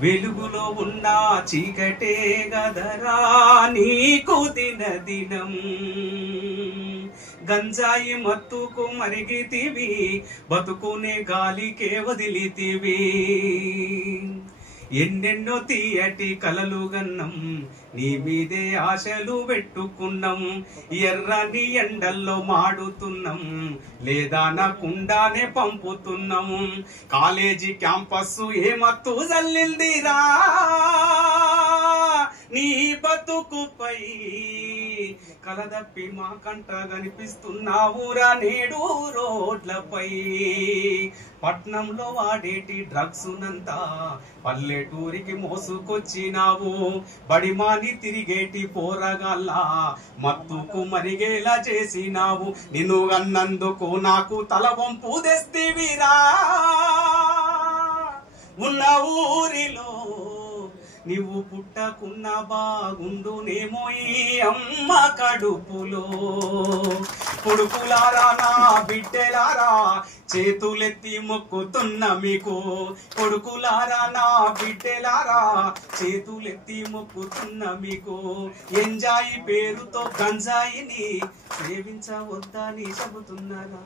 వెలుగులో ఉన్న చీకటే గదరా నీకు దినం గంజాయి మత్తుకు మరిగితివి బతుకునే గాలికే వదిలితివి ఎన్నెన్నో తీయటి కలలు గన్నం నీ మీదే ఆశలు పెట్టుకున్నాం ఎర్రని ఎండల్లో మాడుతున్నాం లేదా నా కుండానే పంపుతున్నాం కాలేజీ క్యాంపస్ ఏమత్తు జల్లిందిరా నీ బతుకుపై కలదప్పి మా కంట కనిపిస్తున్నావురా నేడు రోడ్లపై పట్నంలో వాడేటి డ్రగ్స్ నంతా పల్లెటూరికి మోసుకొచ్చినావు బడిమాని తిరిగేటి పోరగాల్లా మత్తుకు మరిగేలా చేసినావు నిన్ను అన్నందుకు నాకు తల వంపు తెస్తివిరా ఉన్న ఊరిలో నీవు పుట్టకున్న బాగుండునేమో ఈ అమ్మ కడుపులో కొడుకులారా నా బిడ్డలారా చేతులెత్తి మొక్కుతున్న మీకు కొడుకులారా నా బిడ్డలారా చేతులెత్తి మొక్కుతున్న మీకు ఎంజాయి పేరుతో గంజాయిని సేవించవద్దని చెబుతున్నారా